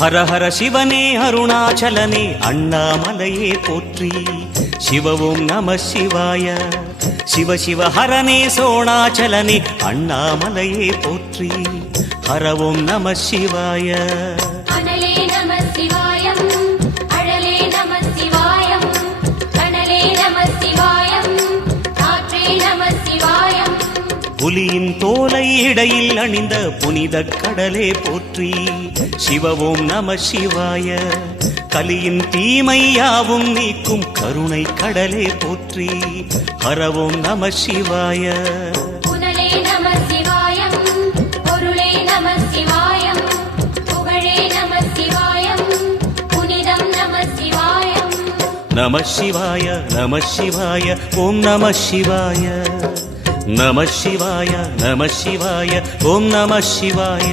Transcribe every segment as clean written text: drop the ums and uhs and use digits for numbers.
ஹர ஹர சிவனே அருணாச்சலனே அண்ணாமலையே போற்றி. சிவ ஓம் நம சிவாய. சிவ சிவ ஹரனே சோணாச்சலனே அண்ணாமலையே போற்றி. ஹர ஓம் நம சிவாய. அனலே நம சிவாயம், அழலே நம சிவாயம், கனலே நம சிவாயம், காற்றே நம சிவாயம். புலியின் தோலை இடையில் அணிந்த புனித கடலே போற்றி. சிவ ஓம் நம சிவாய. கலியின் தீமையாவும் நீக்கும் கருணை கடலே போற்றி. ஹர ஓம் நம சிவாய. புனலே நம சிவாயம், பொருளே நம சிவாயம், புகழே நம சிவாயம், புனிதம் நம சிவாயம். நம சிவாய நம சிவாய ஓம் நம சிவாய. நம சிவாய நம சிவாய ஓம் நம சிவாய.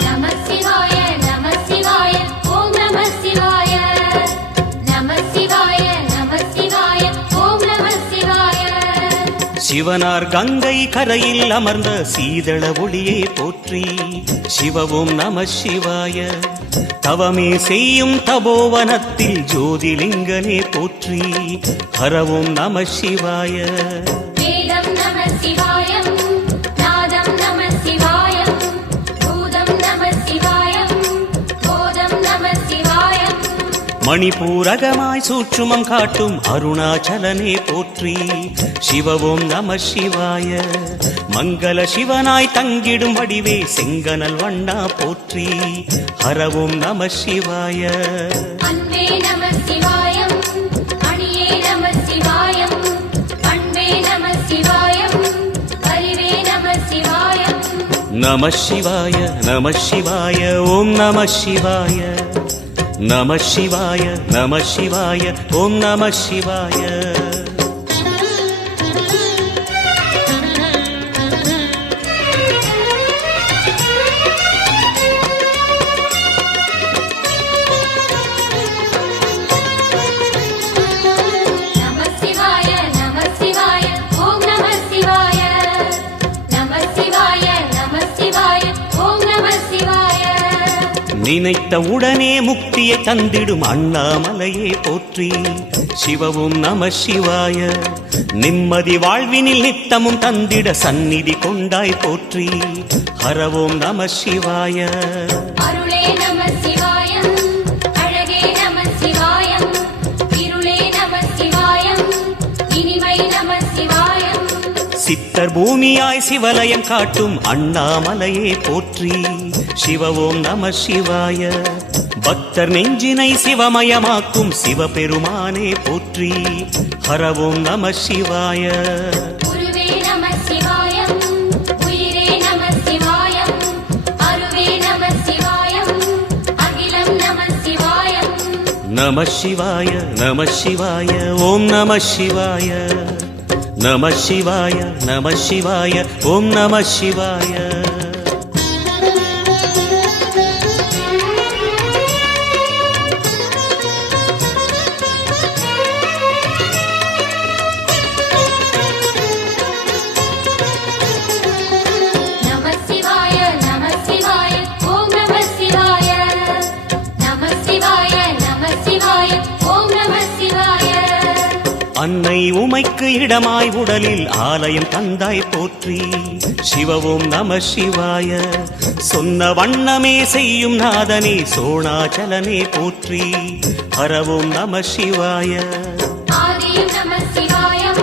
நம சிவாய நம சிவாய ஓம் நம சிவாய. நம சிவாய நம சிவாய ஓம் நம சிவாய. சிவனார் கங்கை கரையில் அமர்ந்த சீதள ஒளியே போற்றி. சிவ ஓம் நம சிவாய. தவமே செய்யும் தபோவனத்தில் ஜோதிலிங்கனே போற்றி. ஹர ஓம் நம சிவாய. வேதம் நம சிவாயம், நாதம் நம சிவாயம், பூதம் நம சிவாயம், போதம் நம சிவாயம். மணிபூரகமாய் சூற்றுமம் காட்டும் அருணாச்சலனே போற்றி. சிவ ஓம் நம சிவாய. மங்கள சிவனாய் தங்கிடும் வடிவே செங்கனல் வண்ணா போற்றி. ஹர ஓம் நம சிவாய. அன்பே நம சிவாயம், அணியே நம சிவாயம், பண்பே நம சிவாயம், அறிவே நம சிவாயம். நம சிவாய நம சிவாய ஓம் நம சிவாய. நம சிவாய நம சிவாய ஓம் நம சிவாய. நம சிவாய நம சிவாய ஓம் நம சிவாய. நம சிவாய நம சிவாய ஓம் நம சிவாய. நினைத்த உடனே முக்தியை தந்திடும் அண்ணாமலையே போற்றி. சிவ ஓம் நம சிவாய. நிம்மதி வாழ்வினில் நித்தமும் தந்திட சந்நிதி கொண்டாய் போற்றி. ஹர ஓம் நம சிவாய. அருளே நம சிவாயம், அழகே நம சிவாயம், இருளே நம சிவாயம், இனிமை நம சிவாயம். சித்தர் பூமியாய் சிவலயம் காட்டும் அண்ணாமலையே போற்றி. சிவ ஓம் நம சிவாய. பக்தர் நெஞ்சினை சிவமயமாக்கும் சிவபெருமானே போற்றி. ஹர ஓம் நம சிவாய. குருவே நம சிவாயம், உயிரே நம சிவாயம், அருவே நம சிவாயம், அகிலம் நம சிவாயம். நம சிவாய நம சிவாய ஓம் நம சிவாய. நம சிவாய நம சிவாய ஓம் நம சிவாய. நம சிவாய நம சிவாய ஓம் நம சிவாய. நம சிவாய நம சிவாய ஓம் நம சிவாய. அன்னை உமைக்கு இடமாய் உடலில் ஆலயம் தந்தாய் போற்றி. சிவ ஓம் நம சிவாய. சொன்ன வண்ணமே செய்யும் நாதனே சோணாச்சலனே போற்றி. ஹர ஓம் நம சிவாய. ஆதியும் நம சிவாயம்,